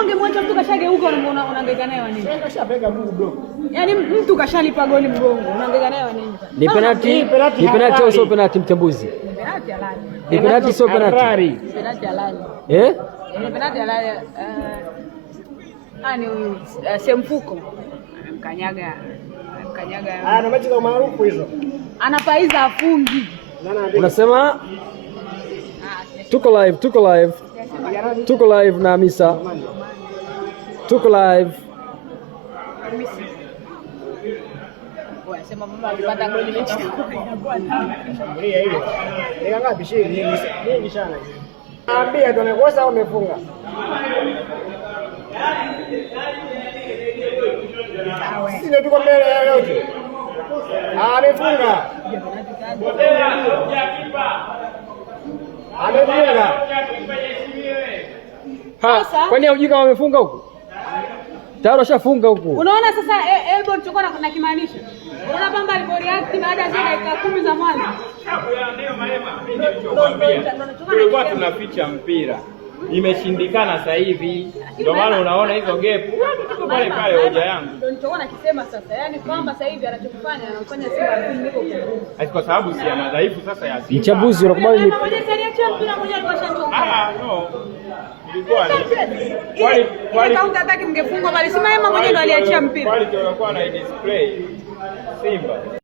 kama ungemwacha mtu kashageuka unahangaika naye nini? Sasa kashapeka Mungu bro. Yaani mtu kashalipa goli mgongo, unahangaika naye nini? Ni penalty au sio penalty mchambuzi? Penalty halali. Ni penalty sio penalty. Penalty halali. Ni penalty halali. Ani huyu Semfuko anamkanyaga. Na mechi za maarufu hizo. Anapaiza afungi. Unasema tuko live na Hamisa. Tuko live. Sema mama alipata goli mechi. Shambulia ile. Ni ngapi shiri? Nyingi sana. Ambia tumekosa au umefunga? Sisi ndio tuko mbele ya yote. Amefunga. Amefunga. Kwani hujui kama wamefunga huko? Tayari washafunga huko. Unaona sasa elbow tulichokuwa na kimaanisha. Unaona Pamba aliporeact baada ya dakika 10 za mwanzo. Tulikuwa tunaficha mpira. Imeshindikana sasa hivi. Ndio maana unaona hizo gap. Tuko pale pale hoja yangu. Ndio nilichokuwa nakisema sasa. Yaani kwamba sasa hivi anachokifanya anafanya Simba kuliko kwa sababu si ana dhaifu sasa ya Simba. Mchambuzi unakumbali ni mmoja aliachia mpira mmoja alikuwa no. Ilikuwa ni counter attack mngefungwa bali Simba yeye mmoja ndo aliachia mpira. Quality wanakuwa na display Simba.